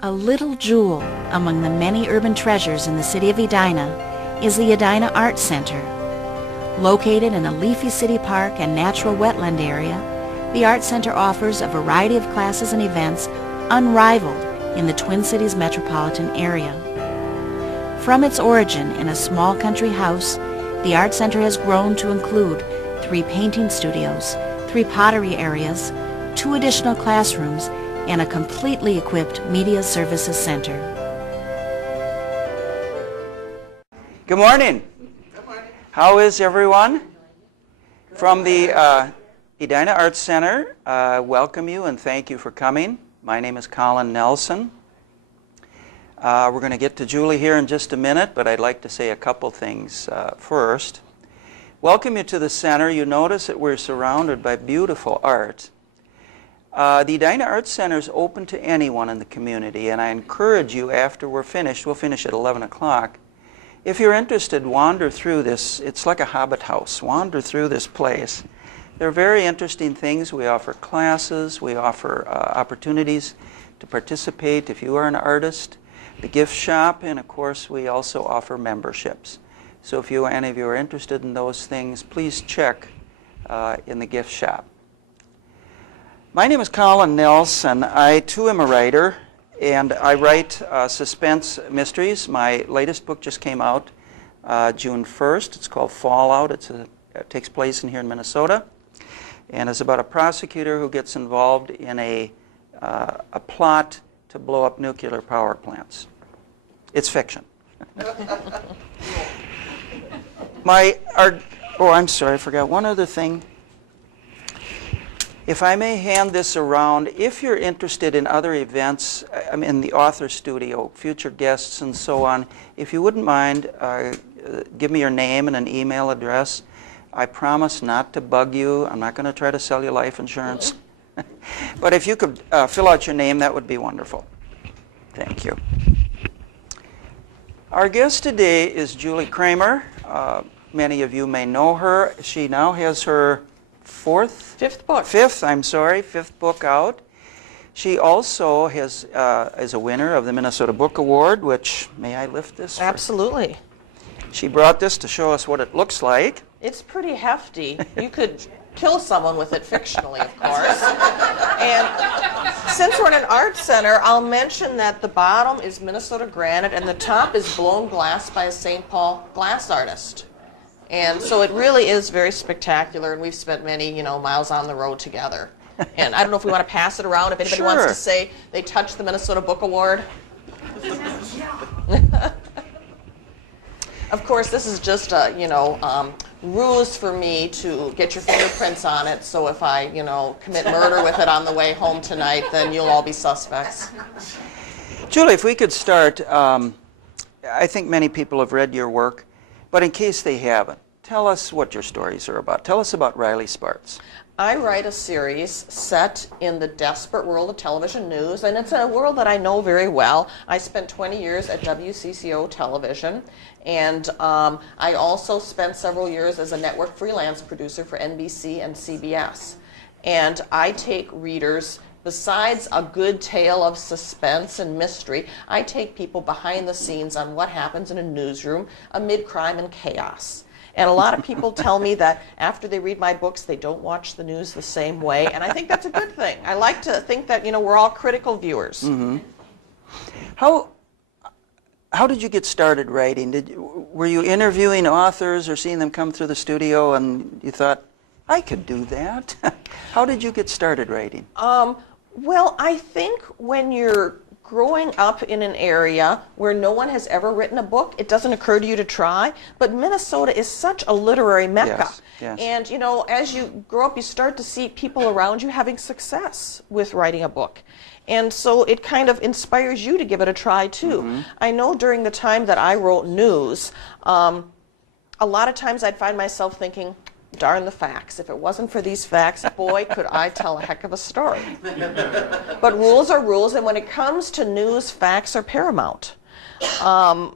A little jewel among the many urban treasures in the city of Edina is the Edina Arts Center. Located in a leafy city park and natural wetland area, the Arts Center offers a variety of classes and events unrivaled in the Twin Cities metropolitan area. From its origin in a small country house, the Arts Center has grown to include 3 painting studios, 3 pottery areas, 2 additional classrooms, and a completely equipped media services center. Good morning. Good morning. How is everyone? From the Edina Arts Center, welcome you and thank you for coming. My name is Colin Nelson. We're going to get to Julie here in just a minute, but I'd like to say a couple things first. Welcome you to the center. You notice that we're surrounded by beautiful art. The Edina Arts Center is open to anyone in the community, and I encourage you after we're finished, we'll finish at 11 o'clock, if you're interested, wander through this. It's like a hobbit house. Wander through this place. There are very interesting things. We offer classes. We offer opportunities to participate if you are an artist. The gift shop, and of course we also offer memberships. So if any of you are interested in those things, please check in the gift shop. My name is Colin Nelson. I too am a writer, and I write suspense mysteries. My latest book just came out June 1st. It's called Fallout. It takes place here in Minnesota, and it's about a prosecutor who gets involved in a plot to blow up nuclear power plants. It's fiction. I'm sorry, I forgot one other thing. If I may hand this around, if you're interested in other events, in the author studio, future guests and so on, if you wouldn't mind, give me your name and an email address. I promise not to bug you. I'm not going to try to sell you life insurance. But if you could fill out your name, that would be wonderful. Thank you. Our guest today is Julie Kramer. Many of you may know her. She now has her fifth book out. She also is a winner of the Minnesota Book Award, which, may I lift this? Absolutely. She brought this to show us what it looks like. It's pretty hefty. You could kill someone with it fictionally, of course. And since we're in an art center, I'll mention that the bottom is Minnesota granite and the top is blown glass by a St. Paul glass artist. And so it really is very spectacular, and we've spent many, miles on the road together. And I don't know if we want to pass it around, if anybody wants to say they touched the Minnesota Book Award. Of course, this is just a, ruse for me to get your fingerprints on it, so if I, commit murder with it on the way home tonight, then you'll all be suspects. Julie, if we could start, I think many people have read your work, but in case they haven't, tell us what your stories are about. Tell us about Riley Sparks. I write a series set in the desperate world of television news, and it's a world that I know very well. I spent 20 years at WCCO Television, and I also spent several years as a network freelance producer for NBC and CBS. And I take readers, besides a good tale of suspense and mystery, I take people behind the scenes on what happens in a newsroom amid crime and chaos. And a lot of people tell me that after they read my books, they don't watch the news the same way, and I think that's a good thing. I like to think that, we're all critical viewers. Mm-hmm. How did you get started writing? Were you interviewing authors or seeing them come through the studio and you thought, I could do that? How did you get started writing? Well, I think when you're growing up in an area where no one has ever written a book, it doesn't occur to you to try. But Minnesota is such a literary mecca. Yes. And, as you grow up, you start to see people around you having success with writing a book. And so it kind of inspires you to give it a try, too. Mm-hmm. I know during the time that I wrote news, a lot of times I'd find myself thinking, darn the facts. If it wasn't for these facts, boy, could I tell a heck of a story. But rules are rules, and when it comes to news, facts are paramount. But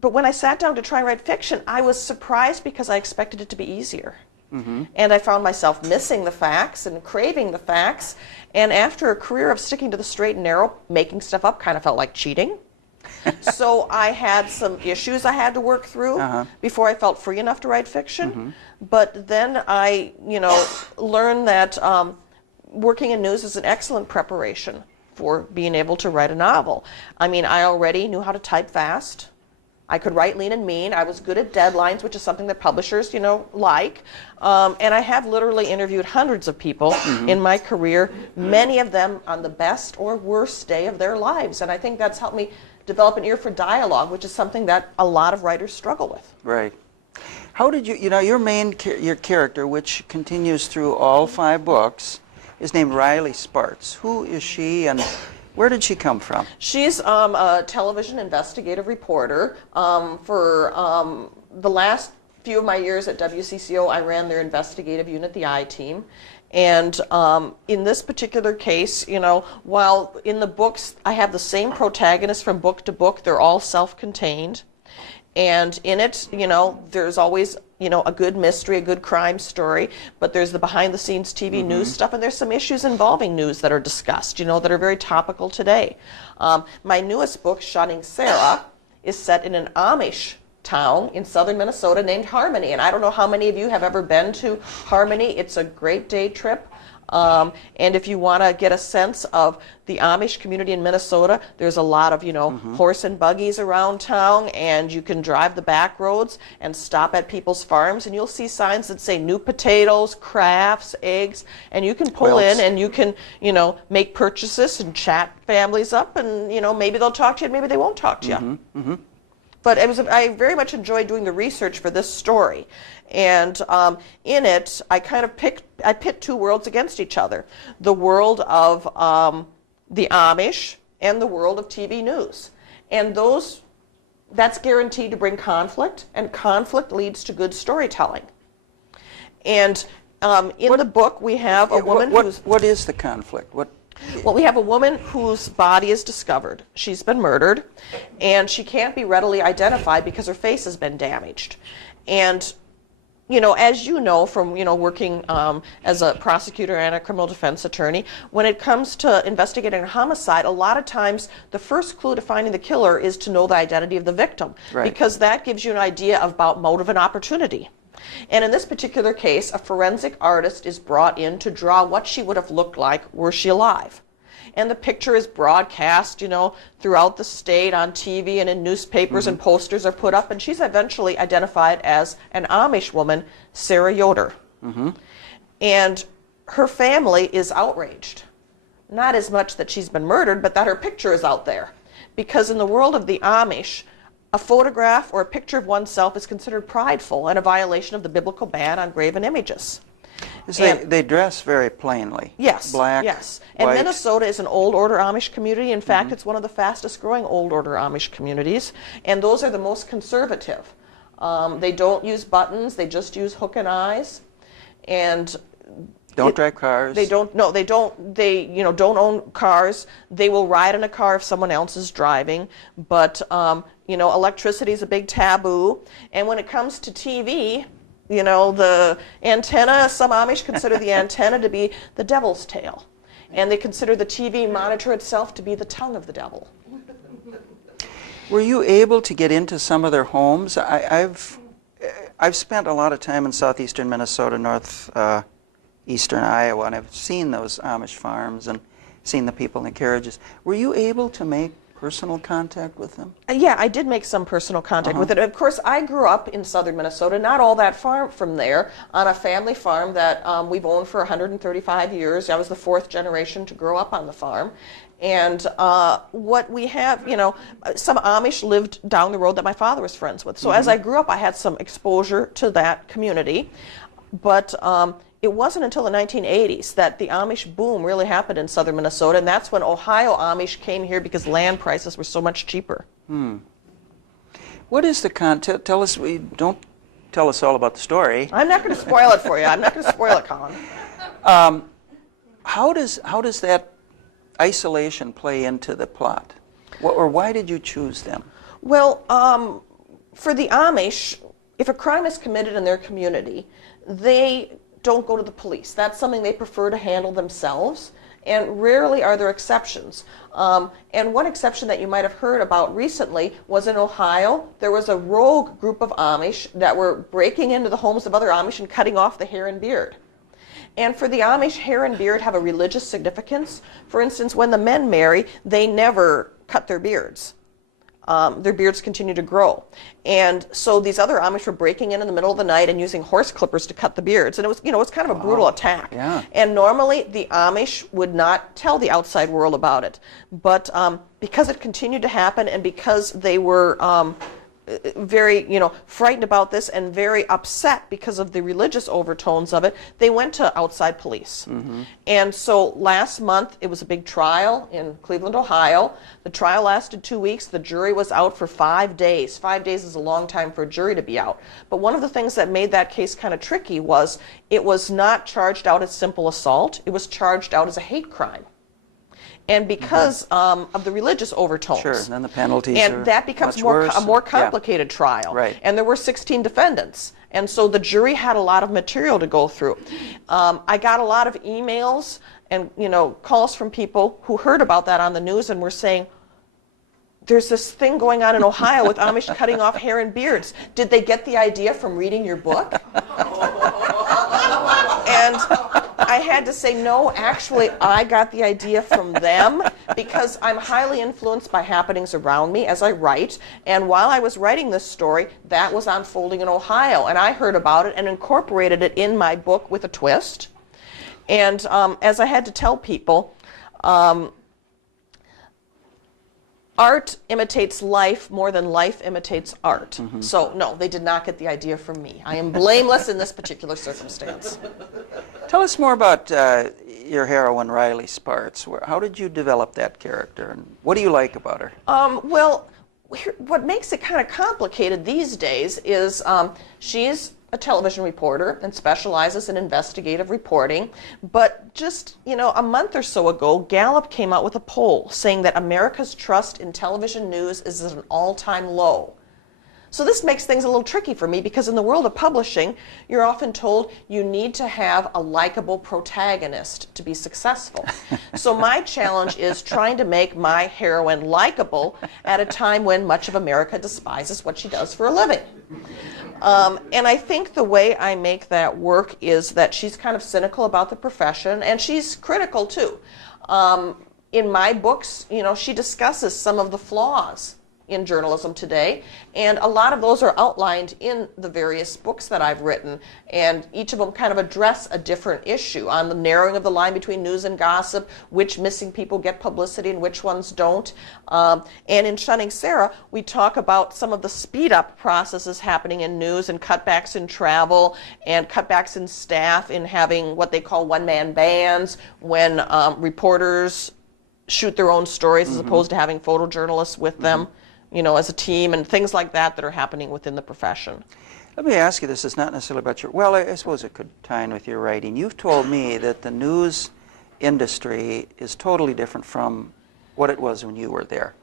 when I sat down to try and write fiction, I was surprised because I expected it to be easier. And I found myself missing the facts and craving the facts. And after a career of sticking to the straight and narrow, making stuff up kind of felt like cheating. So I had some issues I had to work through before I felt free enough to write fiction. But then I, learned that working in news is an excellent preparation for being able to write a novel. I mean, I already knew how to type fast. I could write lean and mean. I was good at deadlines, which is something that publishers, like. And I have literally interviewed hundreds of people in my career, many of them on the best or worst day of their lives. And I think that's helped me develop an ear for dialogue, which is something that a lot of writers struggle with. Right. How did you, your character, which continues through all 5 books, is named Riley Spartz. Who is she, and where did she come from? She's a television investigative reporter. For the last few of my years at WCCO, I ran their investigative unit, the I-Team. And in this particular case, while in the books I have the same protagonists from book to book, they're all self-contained. And in it, there's always, a good mystery, a good crime story, but there's the behind-the-scenes TV news stuff, and there's some issues involving news that are discussed, that are very topical today. My newest book, Shunning Sarah, is set in an Amish town in southern Minnesota named Harmony, and I don't know how many of you have ever been to Harmony. It's a great day trip. And if you want to get a sense of the Amish community in Minnesota, there's a lot of, horse and buggies around town, and you can drive the back roads and stop at people's farms, and you'll see signs that say new potatoes, crafts, eggs, and you can pull in and you can, make purchases and chat families up, and, maybe they'll talk to you and maybe they won't talk to you. But I very much enjoyed doing the research for this story. And in it, I kind of pit 2 worlds against each other. The world of the Amish and the world of TV news. And that's guaranteed to bring conflict, and conflict leads to good storytelling. And in the book, we have a woman who's... What is the conflict? Well, we have a woman whose body is discovered. She's been murdered, and she can't be readily identified because her face has been damaged. And, as you know from, working as a prosecutor and a criminal defense attorney, when it comes to investigating a homicide, a lot of times the first clue to finding the killer is to know the identity of the victim, because that gives you an idea about motive and opportunity. And in this particular case, a forensic artist is brought in to draw what she would have looked like were she alive. And the picture is broadcast, throughout the state on TV and in newspapers, and posters are put up, and she's eventually identified as an Amish woman, Sarah Yoder. And her family is outraged. Not as much that she's been murdered, but that her picture is out there. Because in the world of the Amish, a photograph or a picture of oneself is considered prideful and a violation of the biblical ban on graven images. They dress very plainly. Yes. Black, yes. And white. Minnesota is an old order Amish community. In fact, it's one of the fastest growing old order Amish communities. And those are the most conservative. They don't use buttons. They just use hook and eyes. And don't drive cars. They don't own cars. They will ride in a car if someone else is driving. But electricity is a big taboo. And when it comes to TV, the antenna, some Amish consider the antenna to be the devil's tail. And they consider the TV monitor itself to be the tongue of the devil. Were you able to get into some of their homes? I've spent a lot of time in southeastern Minnesota, northeastern Iowa, and I've seen those Amish farms and seen the people in the carriages. Were you able to make personal contact with them? Yeah, I did make some personal contact with it. Of course, I grew up in southern Minnesota, not all that far from there, on a family farm that we've owned for 135 years. I was the 4th generation to grow up on the farm. And what we have, some Amish lived down the road that my father was friends with. So as I grew up, I had some exposure to that community. But it wasn't until the 1980s that the Amish boom really happened in southern Minnesota, and that's when Ohio Amish came here because land prices were so much cheaper. What is the content? Don't tell us all about the story. I'm not going to spoil it for you. I'm not going to spoil it, Colin. How does that isolation play into the plot? Or why did you choose them? Well, for the Amish, if a crime is committed in their community, they don't go to the police. That's something they prefer to handle themselves, and rarely are there exceptions. And one exception that you might have heard about recently was in Ohio. There was a rogue group of Amish that were breaking into the homes of other Amish and cutting off the hair and beard. And for the Amish, hair and beard have a religious significance. For instance, when the men marry, they never cut their beards. Their beards continue to grow. And so these other Amish were breaking in the middle of the night and using horse clippers to cut the beards. And it was, you know, it was kind of a brutal attack. Yeah. And normally the Amish would not tell the outside world about it. But because it continued to happen and because they were very, you know, frightened about this and very upset because of the religious overtones of it, they went to outside police. And so last month it was a big trial in Cleveland, Ohio. The trial lasted 2 weeks. The jury was out for 5 days. 5 days is a long time for a jury to be out. But one of the things that made that case kind of tricky was it was not charged out as simple assault. It was charged out as a hate crime. And because of the religious overtones. Sure, and then the penalties and are that becomes much more, worse. a more complicated trial. Right. And there were 16 defendants. And so the jury had a lot of material to go through. I got a lot of emails and, you know, calls from people who heard about that on the news and were saying, there's this thing going on in Ohio with Amish cutting off hair and beards. Did they get the idea from reading your book? And I had to say, no, actually, I got the idea from them because I'm highly influenced by happenings around me as I write. And while I was writing this story, that was unfolding in Ohio. And I heard about it and incorporated it in my book with a twist. And as I had to tell people, art imitates life more than life imitates art. So, no, they did not get the idea from me. I am blameless in this particular circumstance. Tell us more about your heroine, Riley Sparks. How did you develop that character, and what do you like about her? Well, what makes it kind of complicated these days is she's a television reporter and specializes in investigative reporting. But just, you know, a month or so ago, Gallup came out with a poll saying that America's trust in television news is at an all-time low. So this makes things a little tricky for me because in the world of publishing, you're often told you need to have a likable protagonist to be successful. So my challenge is trying to make my heroine likable at a time when much of America despises what she does for a living. And I think the way I make that work is that she's kind of cynical about the profession, and she's critical too. In my books, you know, she discusses some of the flaws in journalism today, and a lot of those are outlined in the various books that I've written, and each of them kind of address a different issue on the narrowing of the line between news and gossip, which missing people get publicity and which ones don't. And in Shunning Sarah, we talk about some of the speed-up processes happening in news and cutbacks in travel and cutbacks in staff in having what they call one-man bands when reporters shoot their own stories as opposed to having photojournalists with them, you know, as a team, and things like that that are happening within the profession. Let me ask you this. It's not necessarily about your, well, I suppose it could tie in with your writing. You've told me that the news industry is totally different from what it was when you were there.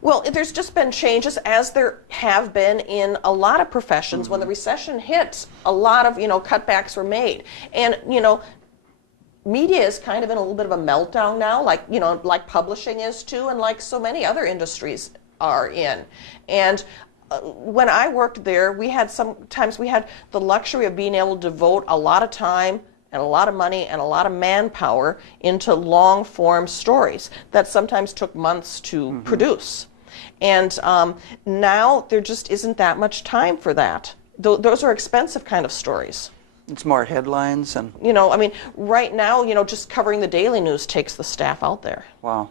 Well, there's just been changes, as there have been in a lot of professions. When the recession hit, a lot of, you know, cutbacks were made. And, you know, media is kind of in a little bit of a meltdown now, like, you know, like publishing is too, and like so many other industries are in. And when I worked there, sometimes we had the luxury of being able to devote a lot of time and a lot of money and a lot of manpower into long form stories that sometimes took months to produce. And now there just isn't that much time for that. Those are expensive kind of stories. It's more headlines and... You know, I mean, right now, you know, just covering the daily news takes the staff out there. Wow.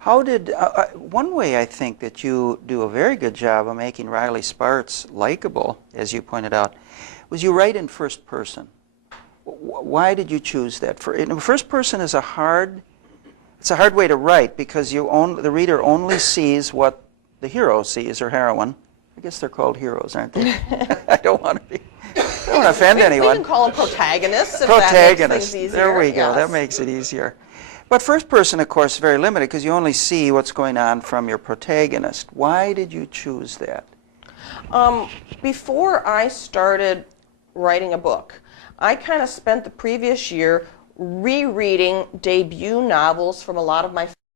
How did, one way I think that you do a very good job of making Riley Sparks likable, as you pointed out, was you write in first person. Why did you choose that? First person is it's a hard way to write because the reader only sees what the hero sees, or heroine. I guess they're called heroes, aren't they? I don't want to offend anyone. We can call them protagonists if Protagonists. that makes things easier. There we go. Yes. That makes it easier. But first person, of course, is very limited because you only see what's going on from your protagonist. Why did you choose that? Before I started writing a book, I kind of spent the previous year rereading debut novels from a lot of my